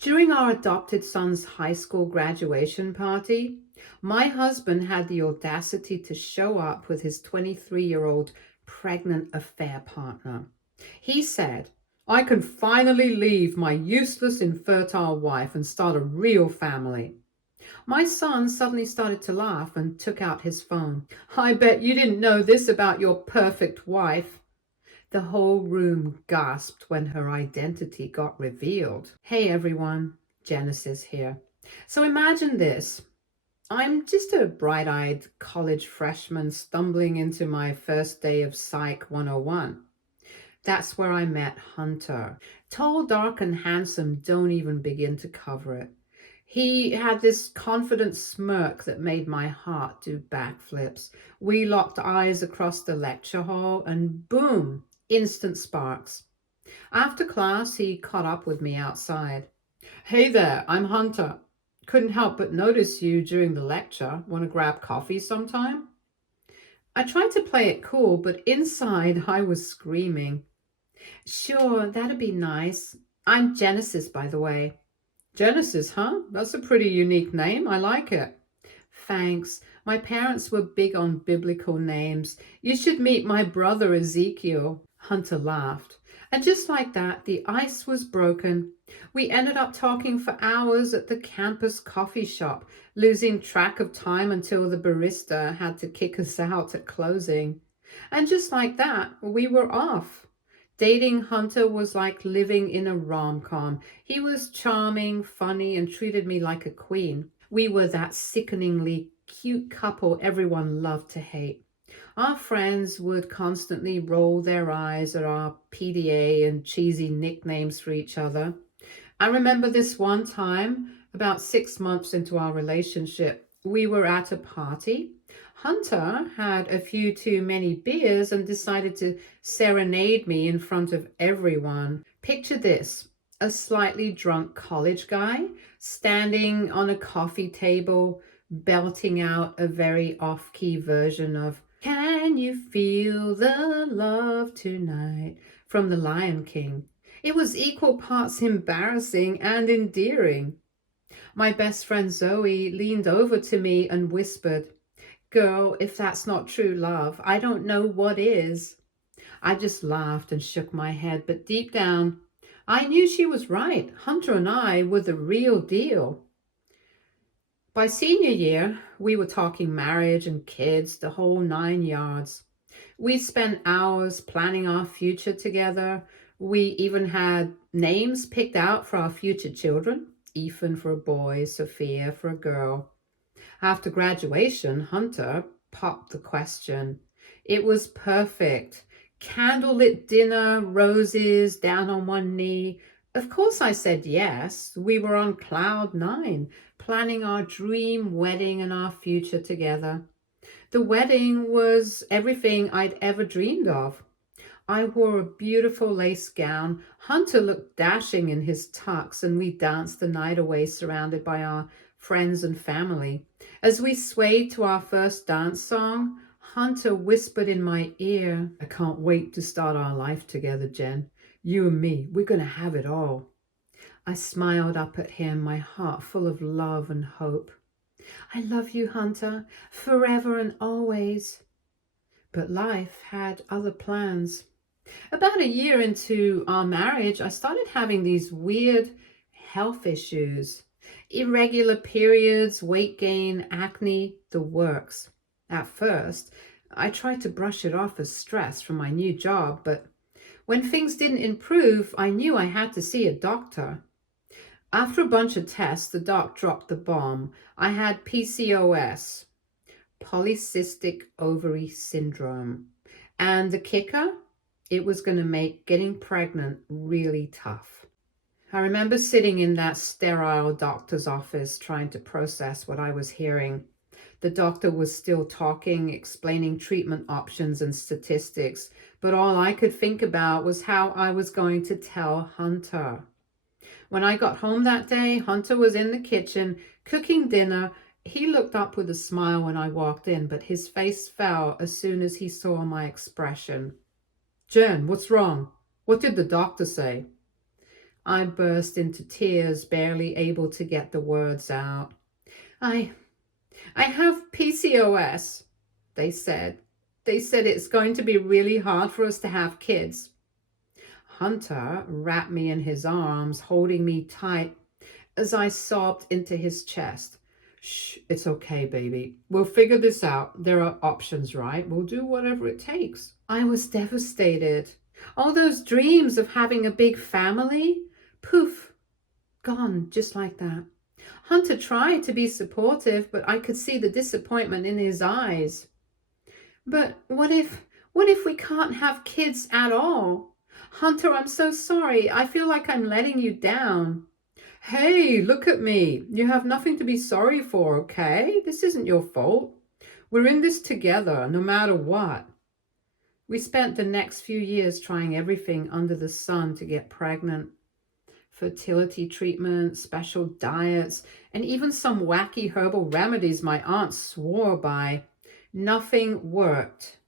During our adopted son's high school graduation party, my husband had the audacity to show up with his 23-year-old pregnant affair partner. He said, "I can finally leave my useless infertile wife and start a real family." My son suddenly started to laugh and took out his phone. "I bet you didn't know this about your perfect wife." The whole room gasped when her identity got revealed. Hey everyone, Genesis here. So imagine this. I'm just a bright-eyed college freshman stumbling into my first day of Psych 101. That's where I met Hunter. Tall, dark, and handsome, don't even begin to cover it. He had this confident smirk that made my heart do backflips. We locked eyes across the lecture hall and boom, instant sparks. After class, he caught up with me outside. "Hey there, I'm Hunter. Couldn't help but notice you during the lecture. Want to grab coffee sometime?" I tried to play it cool, but inside I was screaming. "Sure, that'd be nice. I'm Genesis, by the way." "Genesis, huh? That's a pretty unique name. I like it." "Thanks. My parents were big on biblical names. You should meet my brother Ezekiel." Hunter laughed. And just like that, the ice was broken. We ended up talking for hours at the campus coffee shop, losing track of time until the barista had to kick us out at closing. And just like that, we were off. Dating Hunter was like living in a rom-com. He was charming, funny, and treated me like a queen. We were that sickeningly cute couple everyone loved to hate. Our friends would constantly roll their eyes at our PDA and cheesy nicknames for each other. I remember this one time, about 6 months into our relationship, we were at a party. Hunter had a few too many beers and decided to serenade me in front of everyone. Picture this, a slightly drunk college guy standing on a coffee table, belting out a very off-key version of "Can You Feel the Love Tonight" from The Lion King. It was equal parts embarrassing and endearing. My best friend Zoe leaned over to me and whispered, "Girl, if that's not true love, I don't know what is." I just laughed and shook my head, but deep down, I knew she was right. Hunter and I were the real deal. By senior year, we were talking marriage and kids, the whole 9 yards. We spent hours planning our future together. We even had names picked out for our future children. Ethan for a boy, Sophia for a girl. After graduation, Hunter popped the question. It was perfect. Candlelit dinner, roses, down on one knee. Of course I said yes. We were on cloud nine, planning our dream wedding and our future together. The wedding was everything I'd ever dreamed of. I wore a beautiful lace gown. Hunter looked dashing in his tux, and we danced the night away surrounded by our friends and family. As we swayed to our first dance song, Hunter whispered in my ear, "I can't wait to start our life together, Jen. You and me, we're going to have it all." I smiled up at him, my heart full of love and hope. "I love you, Hunter, forever and always." But life had other plans. About a year into our marriage, I started having these weird health issues. Irregular periods, weight gain, acne, the works. At first, I tried to brush it off as stress from my new job, but when things didn't improve, I knew I had to see a doctor. After a bunch of tests, the doc dropped the bomb. I had PCOS, polycystic ovary syndrome. And the kicker? It was going to make getting pregnant really tough. I remember sitting in that sterile doctor's office trying to process what I was hearing. The doctor was still talking, explaining treatment options and statistics, but all I could think about was how I was going to tell Hunter. When I got home that day, Hunter was in the kitchen cooking dinner. He looked up with a smile when I walked in, but his face fell as soon as he saw my expression. "Jen, what's wrong? What did the doctor say?" I burst into tears, barely able to get the words out. I I have PCOS, they said. They said it's going to be really hard for us to have kids. Hunter wrapped me in his arms, holding me tight as I sobbed into his chest. Shh, it's okay, baby. We'll figure this out. There are options, right? We'll do whatever it takes. I was devastated. All those dreams of having a big family, poof, gone just like that. Hunter tried to be supportive, but I could see the disappointment in his eyes. But what if we can't have kids at all? Hunter, I'm so sorry. I feel like I'm letting you down. Hey, look at me. You have nothing to be sorry for, okay? This isn't your fault. We're in this together, no matter what. We spent the next few years trying everything under the sun to get pregnant. Fertility treatments, special diets, and even some wacky herbal remedies my aunt swore by. Nothing worked.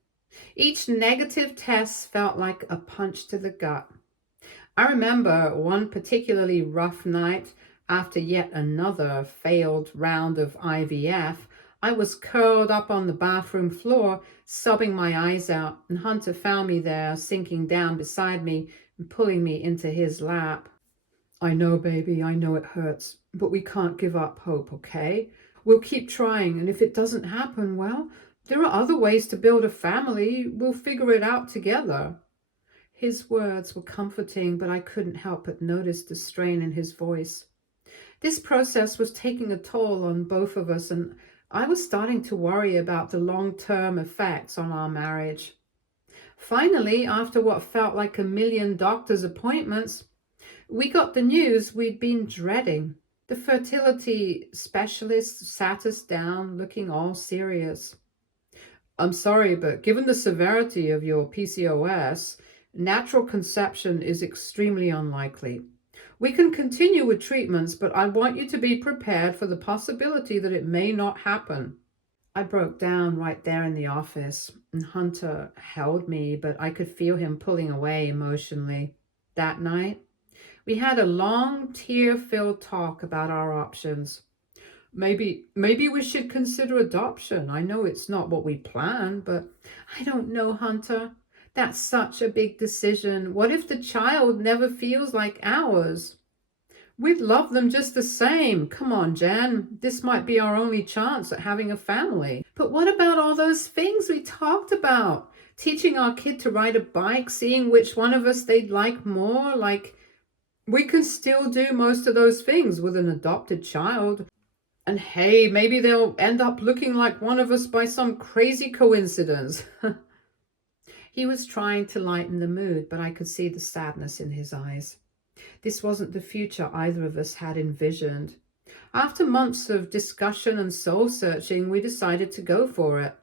Each negative test felt like a punch to the gut. I remember one particularly rough night after yet another failed round of IVF. I was curled up on the bathroom floor, sobbing my eyes out, and Hunter found me there, sinking down beside me and pulling me into his lap. I know, baby, I know it hurts, but we can't give up hope, okay? We'll keep trying, and if it doesn't happen, well, there are other ways to build a family. We'll figure it out together. His words were comforting, but I couldn't help but notice the strain in his voice. This process was taking a toll on both of us, and I was starting to worry about the long-term effects on our marriage. Finally, after what felt like a million doctor's appointments, we got the news we'd been dreading. The fertility specialist sat us down, looking all serious. I'm sorry, but given the severity of your PCOS, natural conception is extremely unlikely. We can continue with treatments, but I want you to be prepared for the possibility that it may not happen. I broke down right there in the office, and Hunter held me, but I could feel him pulling away emotionally. That night, we had a long, tear-filled talk about our options. Maybe we should consider adoption. I know it's not what we planned, but I don't know, Hunter. That's such a big decision. What if the child never feels like ours? We'd love them just the same. Come on, Jen. This might be our only chance at having a family. But what about all those things we talked about? Teaching our kid to ride a bike, seeing which one of us they'd like more. Like, we can still do most of those things with an adopted child. And hey, maybe they'll end up looking like one of us by some crazy coincidence. He was trying to lighten the mood, but I could see the sadness in his eyes. This wasn't the future either of us had envisioned. After months of discussion and soul searching, we decided to go for it.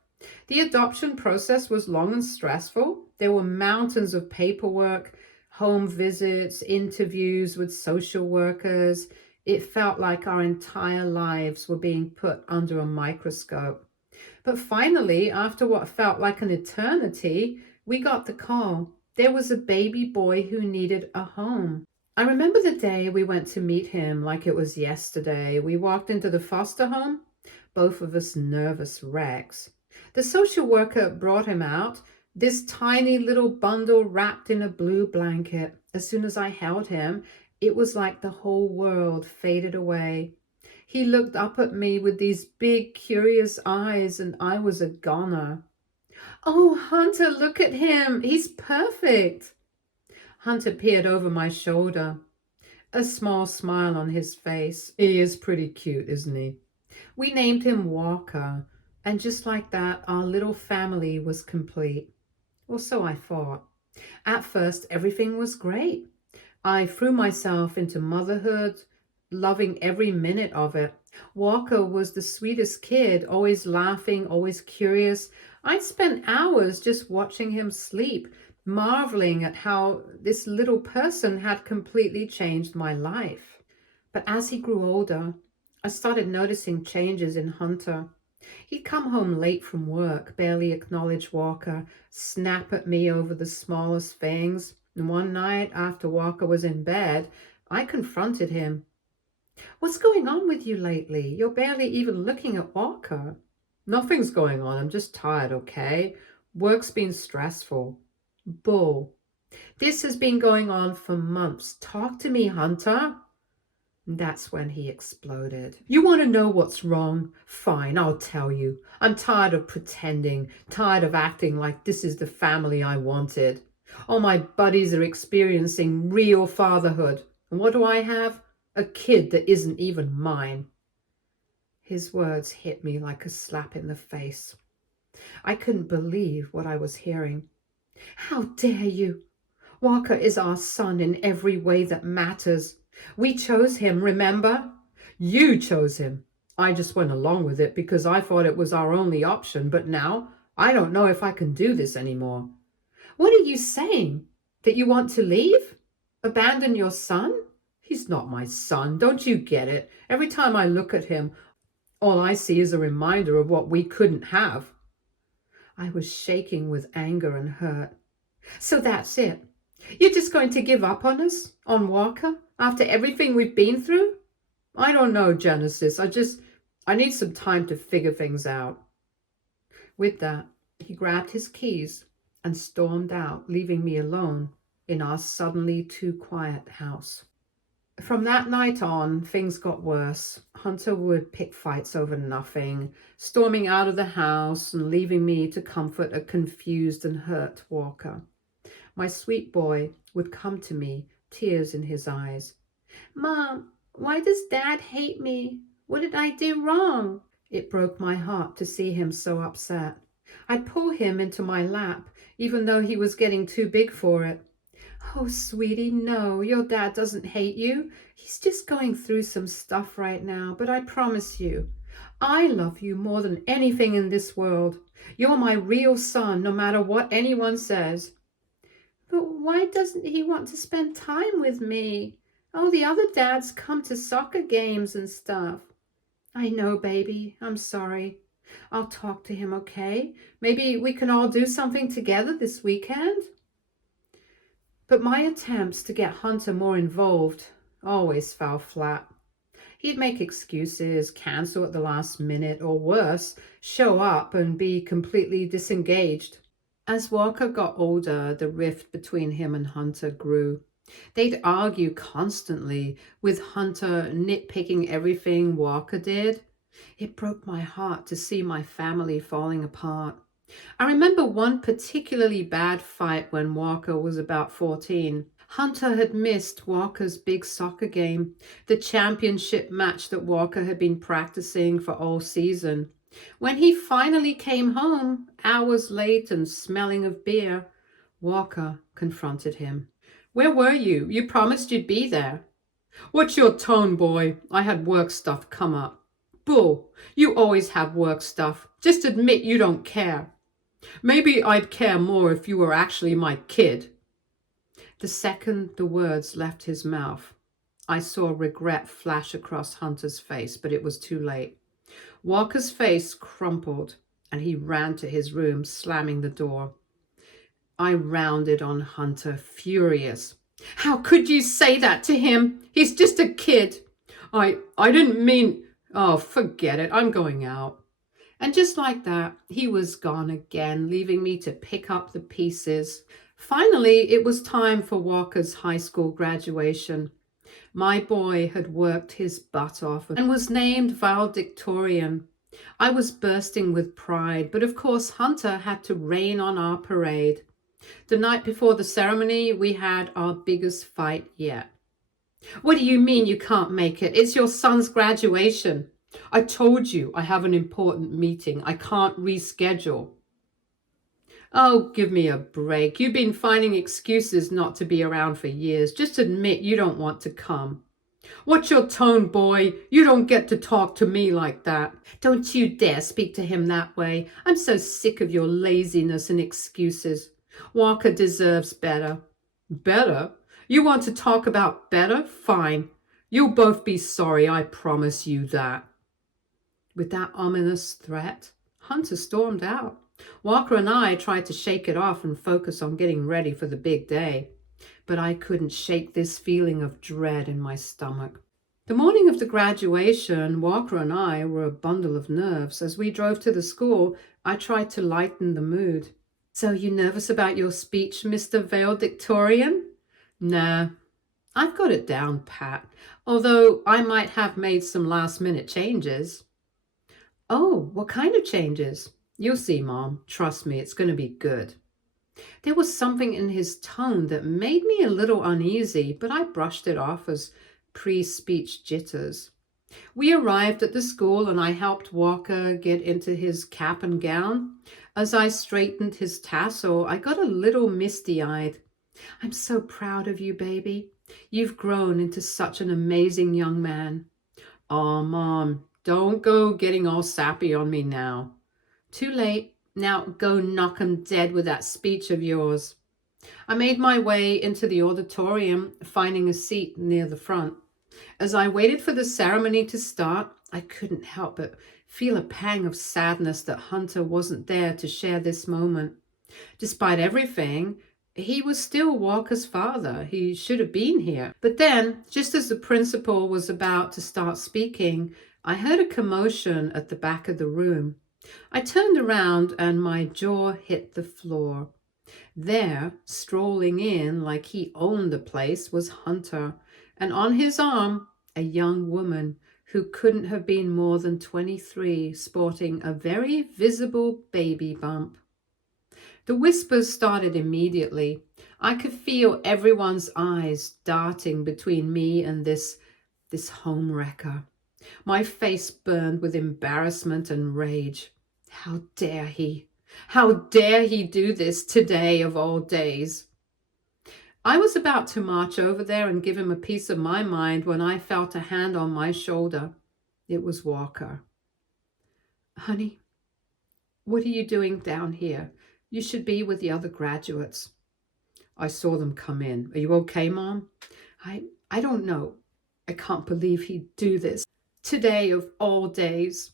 The adoption process was long and stressful. There were mountains of paperwork, home visits, interviews with social workers. It felt like our entire lives were being put under a microscope. But finally, after what felt like an eternity, we got the call. There was a baby boy who needed a home. I remember the day we went to meet him like it was yesterday. We walked into the foster home, both of us nervous wrecks. The social worker brought him out, this tiny little bundle wrapped in a blue blanket. As soon as I held him, it was like the whole world faded away. He looked up at me with these big, curious eyes, and I was a goner. Oh, Hunter, look at him. He's perfect. Hunter peered over my shoulder, a small smile on his face. He is pretty cute, isn't he? We named him Walker, and just like that, our little family was complete. Or so I thought. At first, everything was great. I threw myself into motherhood, loving every minute of it. Walker was the sweetest kid, always laughing, always curious. I spent hours just watching him sleep, marveling at how this little person had completely changed my life. But as he grew older, I started noticing changes in Hunter. He'd come home late from work, barely acknowledge Walker, snap at me over the smallest things. And one night, after Walker was in bed, I confronted him. What's going on with you lately? You're barely even looking at Walker. Nothing's going on. I'm just tired, okay? Work's been stressful. Bull. This has been going on for months. Talk to me, Hunter. And that's when he exploded. You want to know what's wrong? Fine, I'll tell you. I'm tired of pretending, tired of acting like this is the family I wanted. All my buddies are experiencing real fatherhood. And what do I have? A kid that isn't even mine. His words hit me like a slap in the face. I couldn't believe what I was hearing. How dare you? Walker is our son in every way that matters. We chose him, remember? You chose him. I just went along with it because I thought it was our only option, but now I don't know if I can do this anymore. What are you saying? That you want to leave? Abandon your son? He's not my son, don't you get it? Every time I look at him, all I see is a reminder of what we couldn't have. I was shaking with anger and hurt. So that's it. You're just going to give up on us, on Walker, after everything we've been through? I don't know, Genesis. I need some time to figure things out. With that, he grabbed his keys and stormed out, leaving me alone in our suddenly too quiet house. From that night on, things got worse. Hunter would pick fights over nothing, storming out of the house and leaving me to comfort a confused and hurt Walker. My sweet boy would come to me, tears in his eyes. Mom, why does Dad hate me? What did I do wrong? It broke my heart to see him so upset. I'd pull him into my lap, even though he was getting too big for it. Oh, sweetie, no, your dad doesn't hate you. He's just going through some stuff right now, but I promise you, I love you more than anything in this world. You're my real son, no matter what anyone says. But why doesn't he want to spend time with me? Oh, the other dads come to soccer games and stuff. I know, baby. I'm sorry. I'll talk to him, okay? Maybe we can all do something together this weekend? But my attempts to get Hunter more involved always fell flat. He'd make excuses, cancel at the last minute, or worse, show up and be completely disengaged. As Walker got older, the rift between him and Hunter grew. They'd argue constantly, with Hunter nitpicking everything Walker did. It broke my heart to see my family falling apart. I remember one particularly bad fight when Walker was about 14. Hunter had missed Walker's big soccer game, the championship match that Walker had been practicing for all season. When he finally came home, hours late and smelling of beer, Walker confronted him. Where were you? You promised you'd be there. What's your tone, boy? I had work stuff come up. Bull, you always have work stuff. Just admit you don't care. Maybe I'd care more if you were actually my kid. The second the words left his mouth, I saw regret flash across Hunter's face, but it was too late. Walker's face crumpled, and he ran to his room, slamming the door. I rounded on Hunter, furious. How could you say that to him? He's just a kid. I didn't mean... Oh, forget it. I'm going out. And just like that, he was gone again, leaving me to pick up the pieces. Finally, it was time for Walker's high school graduation. My boy had worked his butt off and was named valedictorian. I was bursting with pride, but of course Hunter had to rain on our parade. The night before the ceremony, we had our biggest fight yet. What do you mean you can't make it? It's your son's graduation. I told you I have an important meeting. I can't reschedule. Oh, give me a break. You've been finding excuses not to be around for years. Just admit you don't want to come. What's your tone, boy? You don't get to talk to me like that. Don't you dare speak to him that way. I'm so sick of your laziness and excuses. Walker deserves better. Better? You want to talk about better? Fine. You'll both be sorry, I promise you that. With that ominous threat, Hunter stormed out. Walker and I tried to shake it off and focus on getting ready for the big day. but I couldn't shake this feeling of dread in my stomach. The morning of the graduation, Walker and I were a bundle of nerves. As we drove to the school, I tried to lighten the mood. "So you nervous about your speech, Mr. Valedictorian?" "Nah, I've got it down pat, although I might have made some last-minute changes." "Oh, what kind of changes?" "You'll see, Mom. Trust me, it's going to be good." There was something in his tone that made me a little uneasy, but I brushed it off as pre-speech jitters. We arrived at the school and I helped Walker get into his cap and gown. As I straightened his tassel, I got a little misty-eyed. "I'm so proud of you, baby. You've grown into such an amazing young man." "Oh, Mom, don't go getting all sappy on me now." "Too late. Now go knock 'em dead with that speech of yours." I made my way into the auditorium, finding a seat near the front. As I waited for the ceremony to start, I couldn't help but feel a pang of sadness that Hunter wasn't there to share this moment. Despite everything, he was still Walker's father. He should have been here. But then, just as the principal was about to start speaking, I heard a commotion at the back of the room. I turned around and my jaw hit the floor. There, strolling in like he owned the place, was Hunter, and on his arm, a young woman who couldn't have been more than 23, sporting a very visible baby bump. The whispers started immediately. I could feel everyone's eyes darting between me and this homewrecker. My face burned with embarrassment and rage. How dare he? How dare he do this today of all days? I was about to march over there and give him a piece of my mind when I felt a hand on my shoulder. It was Walker. "Honey, what are you doing down here? You should be with the other graduates." "I saw them come in. Are you okay, Mom?" I don't know. I can't believe he'd do this today of all days."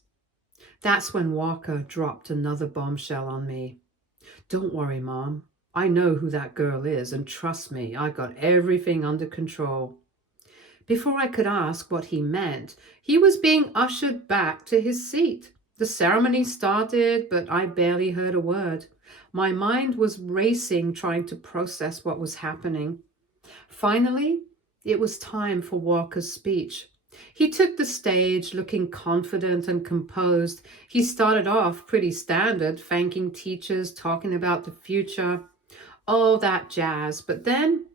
That's when Walker dropped another bombshell on me. "Don't worry, Mom. I know who that girl is, and trust me, I got everything under control." Before I could ask what he meant, he was being ushered back to his seat. The ceremony started, but I barely heard a word. My mind was racing, trying to process what was happening. Finally, it was time for Walker's speech. He took the stage looking confident and composed. He started off pretty standard, thanking teachers, talking about the future, all that jazz. But then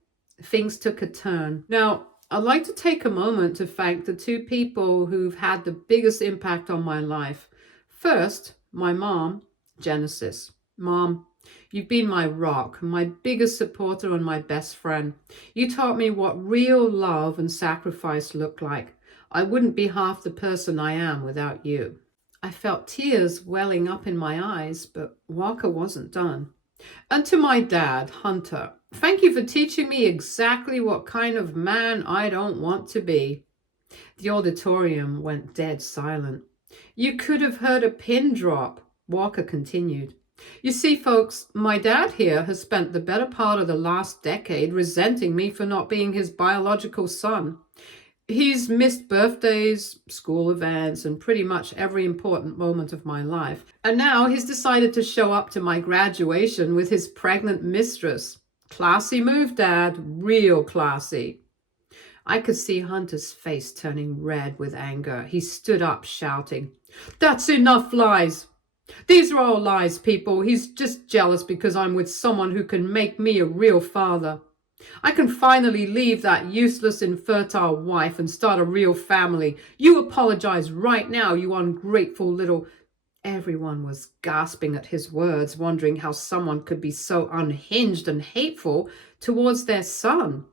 things took a turn. Now, I'd like to take a moment to thank the two people who've had the biggest impact on my life. First, my mom, Genesis. Mom, you've been my rock, my biggest supporter and my best friend. You taught me what real love and sacrifice looked like. I wouldn't be half the person I am without you. I felt tears welling up in my eyes, but Walker wasn't done. And to my dad, Hunter, thank you for teaching me exactly what kind of man I don't want to be. The auditorium went dead silent. You could have heard a pin drop. Walker continued. You see, folks, my dad here has spent the better part of the last decade resenting me for not being his biological son. He's missed birthdays, school events, and pretty much every important moment of my life. And now he's decided to show up to my graduation with his pregnant mistress. Classy move, Dad. Real classy. I could see Hunter's face turning red with anger. He stood up, shouting, "That's enough lies. These are all lies, people. He's just jealous because I'm with someone who can make me a real father. I can finally leave that useless, infertile wife and start a real family. You apologize right now, you ungrateful little..." Everyone was gasping at his words, wondering how someone could be so unhinged and hateful towards their son.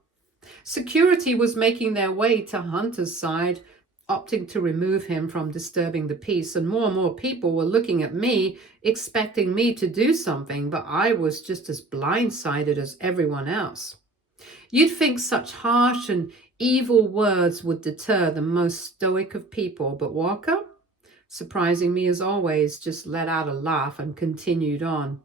Security was making their way to Hunter's side, opting to remove him from disturbing the peace, and more people were looking at me, expecting me to do something, but I was just as blindsided as everyone else. You'd think such harsh and evil words would deter the most stoic of people, but Walker, surprising me as always, just let out a laugh and continued on.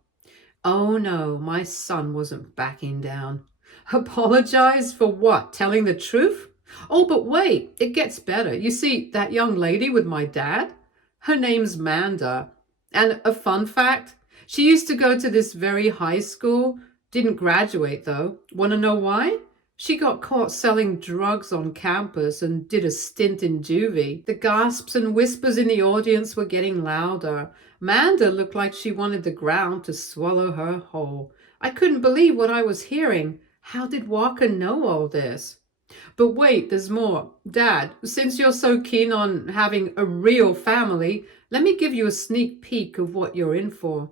Oh no, my son wasn't backing down. Apologize for what? Telling the truth? Oh, but wait, it gets better. You see, that young lady with my dad, her name's Manda. And a fun fact, she used to go to this very high school, didn't graduate though. Want to know why? She got caught selling drugs on campus and did a stint in juvie. The gasps and whispers in the audience were getting louder. Manda looked like she wanted the ground to swallow her whole. I couldn't believe what I was hearing. How did Walker know all this? But wait, there's more. Dad, since you're so keen on having a real family, let me give you a sneak peek of what you're in for.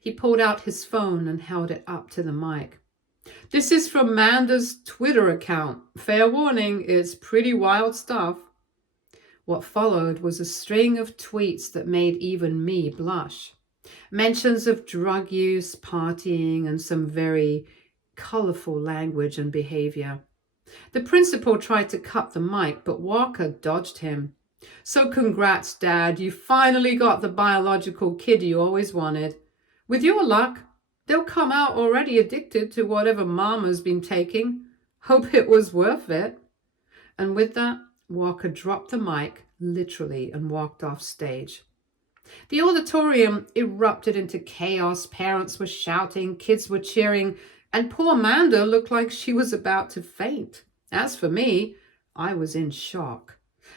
He pulled out his phone and held it up to the mic. This is from Manda's Twitter account. Fair warning, it's pretty wild stuff. What followed was a string of tweets that made even me blush. Mentions of drug use, partying, and some very colorful language and behavior. The principal tried to cut the mic, but Walker dodged him. So congrats, Dad. You finally got the biological kid you always wanted. With your luck, they'll come out already addicted to whatever Mama's been taking. Hope it was worth it. And with that, Walker dropped the mic, literally, and walked off stage. The auditorium erupted into chaos. Parents were shouting, kids were cheering, and poor Amanda looked like she was about to faint. As for me, I was in shock.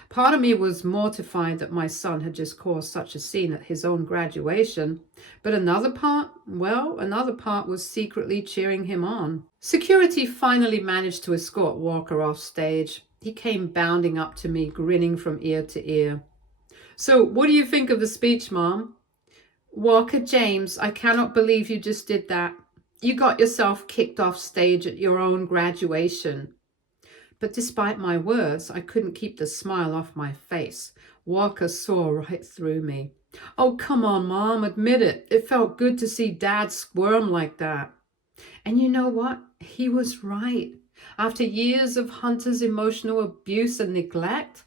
Part of me was mortified that my son had just caused such a scene at his own graduation, but another part was secretly cheering him on. Security finally managed to escort Walker off stage. He came bounding up to me, grinning from ear to ear. So, what do you think of the speech, Mom? Walker James, I cannot believe you just did that. You got yourself kicked off stage at your own graduation. But despite my words, I couldn't keep the smile off my face. Walker saw right through me. Oh, come on, Mom, admit it. It felt good to see Dad squirm like that. And you know what? He was right. After years of Hunter's emotional abuse and neglect,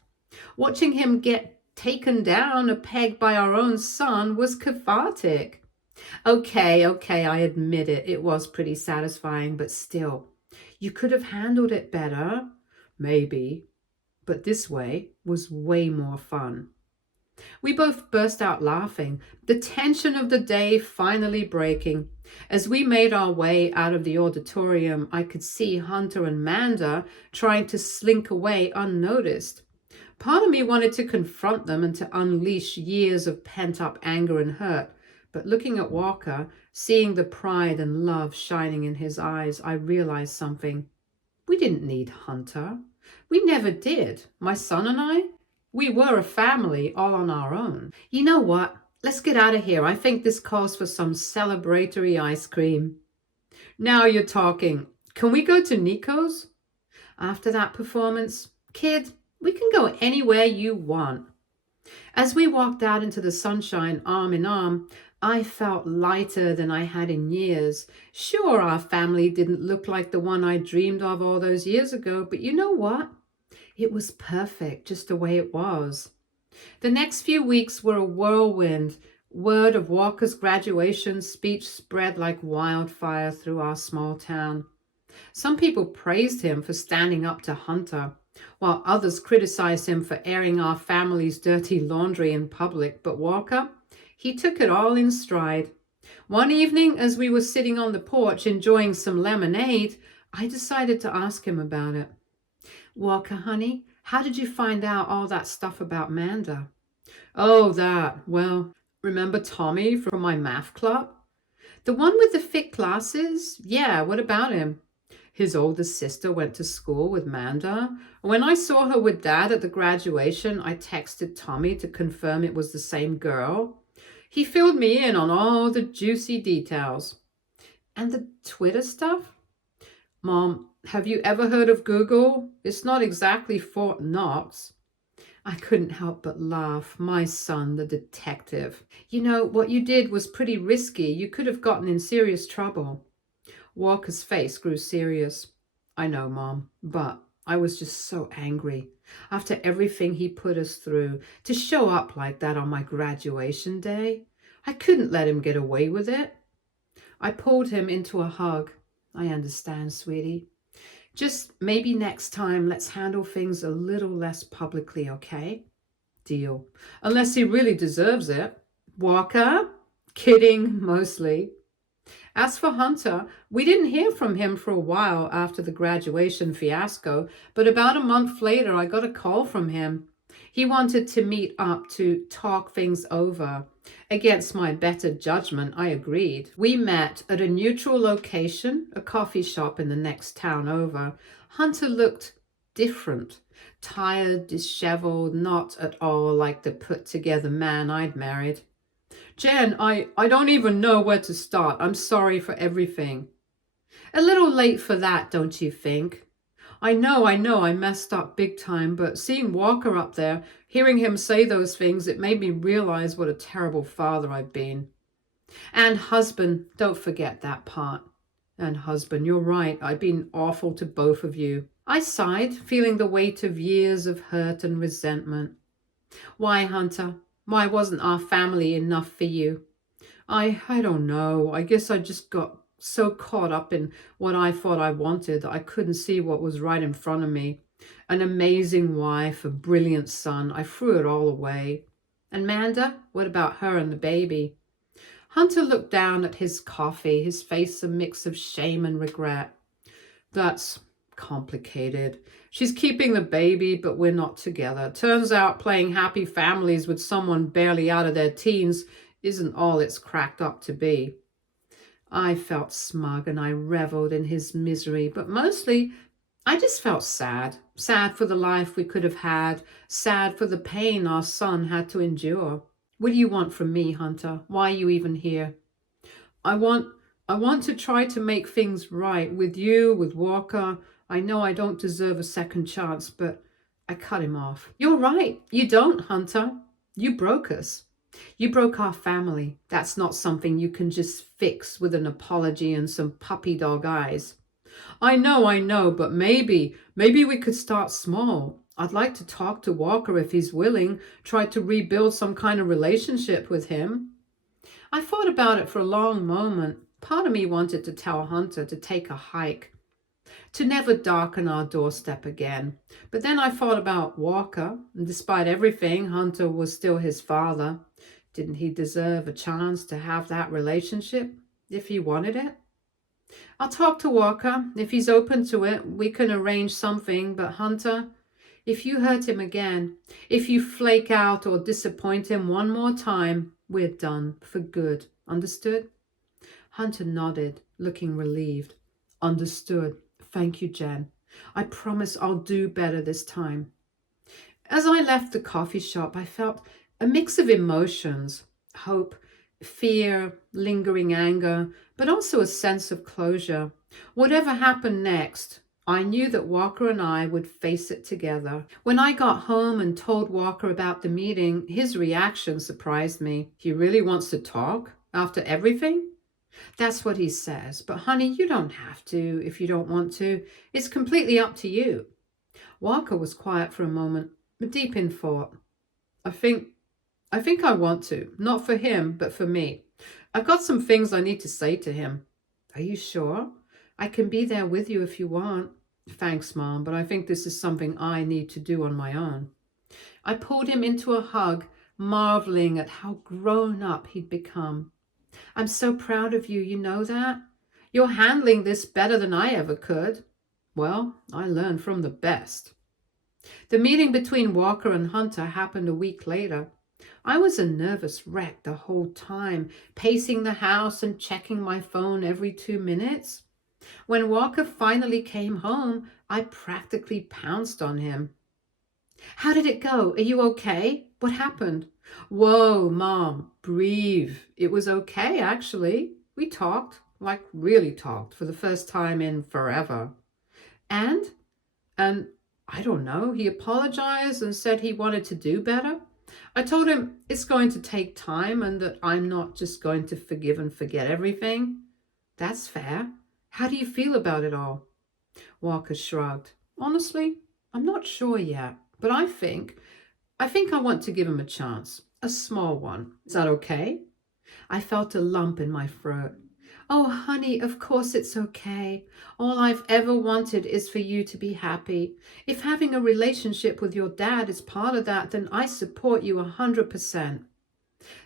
watching him get taken down a peg by our own son was cathartic. Okay, I admit it. It was pretty satisfying, but still, you could have handled it better. Maybe. But this way was way more fun. We both burst out laughing, the tension of the day finally breaking. As we made our way out of the auditorium, I could see Hunter and Manda trying to slink away unnoticed. Part of me wanted to confront them and to unleash years of pent-up anger and hurt. But looking at Walker, seeing the pride and love shining in his eyes, I realized something. We didn't need Hunter. We never did. My son and I, we were a family all on our own. You know what? Let's get out of here. I think this calls for some celebratory ice cream. Now you're talking. Can we go to Nico's? After that performance, kid, we can go anywhere you want. As we walked out into the sunshine arm in arm, I felt lighter than I had in years. Sure, our family didn't look like the one I dreamed of all those years ago, but you know what? It was perfect just the way it was. The next few weeks were a whirlwind. Word of Walker's graduation speech spread like wildfire through our small town. Some people praised him for standing up to Hunter, while others criticized him for airing our family's dirty laundry in public. But Walker, he took it all in stride. One evening, as we were sitting on the porch enjoying some lemonade, I decided to ask him about it. Walker, honey, how did you find out all that stuff about Manda? Oh, that. Well, remember Tommy from my math club? The one with the thick glasses? Yeah, what about him? His older sister went to school with Manda. When I saw her with Dad at the graduation, I texted Tommy to confirm it was the same girl. He filled me in on all the juicy details. And the Twitter stuff? Mom, have you ever heard of Google? It's not exactly Fort Knox. I couldn't help but laugh. My son, the detective. You know, what you did was pretty risky. You could have gotten in serious trouble. Walker's face grew serious. I know, Mom, but I was just so angry. After everything he put us through, to show up like that on my graduation day, I couldn't let him get away with it. I pulled him into a hug. I understand, sweetie. Just maybe next time let's handle things a little less publicly, okay? Deal. Unless he really deserves it. Walker? Kidding, mostly. As for Hunter, we didn't hear from him for a while after the graduation fiasco, but about a month later I got a call from him. He wanted to meet up to talk things over. Against my better judgment, I agreed. We met at a neutral location, a coffee shop in the next town over. Hunter looked different. Tired, disheveled, not at all like the put-together man I'd married. Jen, I don't even know where to start. I'm sorry for everything. A little late for that, don't you think? I know, I messed up big time, but seeing Walker up there, hearing him say those things, it made me realize what a terrible father I've been. And husband, don't forget that part. And husband, you're right, I've been awful to both of you. I sighed, feeling the weight of years of hurt and resentment. Why, Hunter? Why wasn't our family enough for you? I don't know. I guess I just got so caught up in what I thought I wanted that I couldn't see what was right in front of me. An amazing wife, a brilliant son. I threw it all away. And Manda? What about her and the baby? Hunter looked down at his coffee, his face a mix of shame and regret. That's complicated. She's keeping the baby, but we're not together. Turns out playing happy families with someone barely out of their teens isn't all it's cracked up to be. I felt smug and I reveled in his misery, but mostly I just felt sad. Sad for the life we could have had, sad for the pain our son had to endure. What do you want from me, Hunter? Why are you even here? I want to try to make things right with you, with Walker. I know I don't deserve a second chance, but I cut him off. You're right. You don't, Hunter. You broke us. You broke our family. That's not something you can just fix with an apology and some puppy dog eyes. I know, but maybe we could start small. I'd like to talk to Walker if he's willing, try to rebuild some kind of relationship with him. I thought about it for a long moment. Part of me wanted to tell Hunter to take a hike, to never darken our doorstep again. But then I thought about Walker, and despite everything, Hunter was still his father. Didn't he deserve a chance to have that relationship if he wanted it? I'll talk to Walker. If he's open to it, we can arrange something. But Hunter, if you hurt him again, if you flake out or disappoint him one more time, we're done for good. Understood? Hunter nodded, looking relieved. Understood. Thank you, Jen. I promise I'll do better this time. As I left the coffee shop, I felt a mix of emotions: hope, fear, lingering anger, but also a sense of closure. Whatever happened next, I knew that Walker and I would face it together. When I got home and told Walker about the meeting, his reaction surprised me. He really wants to talk after everything? That's what he says. But honey, you don't have to if you don't want to. It's completely up to you. Walker was quiet for a moment, deep in thought. I think I want to. Not for him, but for me. I've got some things I need to say to him. Are you sure? I can be there with you if you want. Thanks, Mom, but I think this is something I need to do on my own. I pulled him into a hug, marveling at how grown up he'd become. I'm so proud of you, you know that? You're handling this better than I ever could. Well, I learned from the best. The meeting between Walker and Hunter happened a week later. I was a nervous wreck the whole time, pacing the house and checking my phone every 2 minutes. When Walker finally came home, I practically pounced on him. How did it go? Are you okay? What happened? Whoa, Mom, breathe. It was okay, actually. We talked, like really talked, for the first time in forever. And I don't know, he apologized and said he wanted to do better. I told him it's going to take time and that I'm not just going to forgive and forget everything. That's fair. How do you feel about it all? Walker shrugged. Honestly, I'm not sure yet, but I think I want to give him a chance, a small one. Is that okay? I felt a lump in my throat. Oh, honey, of course it's okay. All I've ever wanted is for you to be happy. If having a relationship with your dad is part of that, then I support you 100%.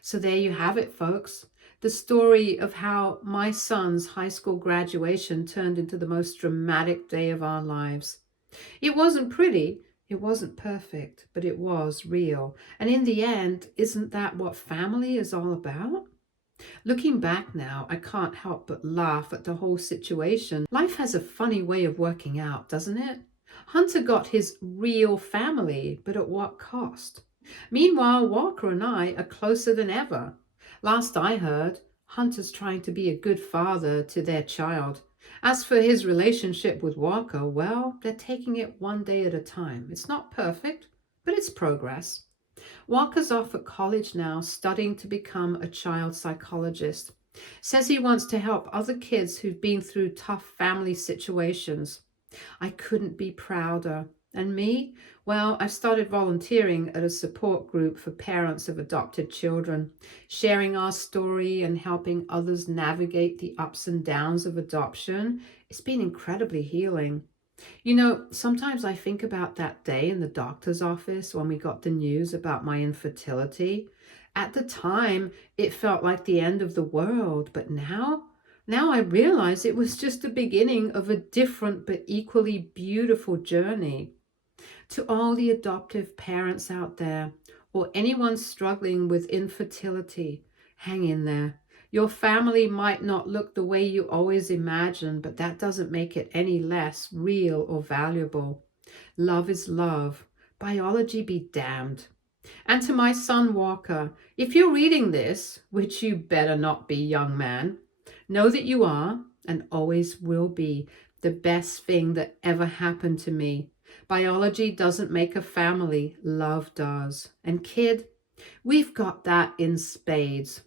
So there you have it, folks. The story of how my son's high school graduation turned into the most dramatic day of our lives. It wasn't pretty, it wasn't perfect, but it was real. And in the end, isn't that what family is all about? Looking back now, I can't help but laugh at the whole situation. Life has a funny way of working out, doesn't it? Hunter got his real family, but at what cost? Meanwhile, Walker and I are closer than ever. Last I heard, Hunter's trying to be a good father to their child. As for his relationship with Walker, well, they're taking it one day at a time. It's not perfect, but it's progress. Walker's off at college now, studying to become a child psychologist. Says he wants to help other kids who've been through tough family situations. I couldn't be prouder. And me? Well, I've started volunteering at a support group for parents of adopted children, sharing our story and helping others navigate the ups and downs of adoption. It's been incredibly healing. You know, sometimes I think about that day in the doctor's office when we got the news about my infertility. At the time, it felt like the end of the world, but now I realize it was just the beginning of a different but equally beautiful journey. To all the adoptive parents out there, or anyone struggling with infertility, hang in there. Your family might not look the way you always imagined, but that doesn't make it any less real or valuable. Love is love. Biology be damned. And to my son Walker, if you're reading this, which you better not be, young man, know that you are and always will be the best thing that ever happened to me. Biology doesn't make a family, love does. And kid, we've got that in spades.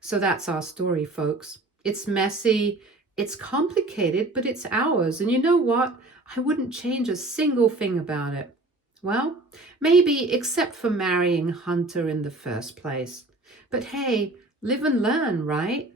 So that's our story, folks. It's messy, it's complicated, but it's ours. And you know what? I wouldn't change a single thing about it. Well, maybe except for marrying Hunter in the first place. But hey, live and learn, right?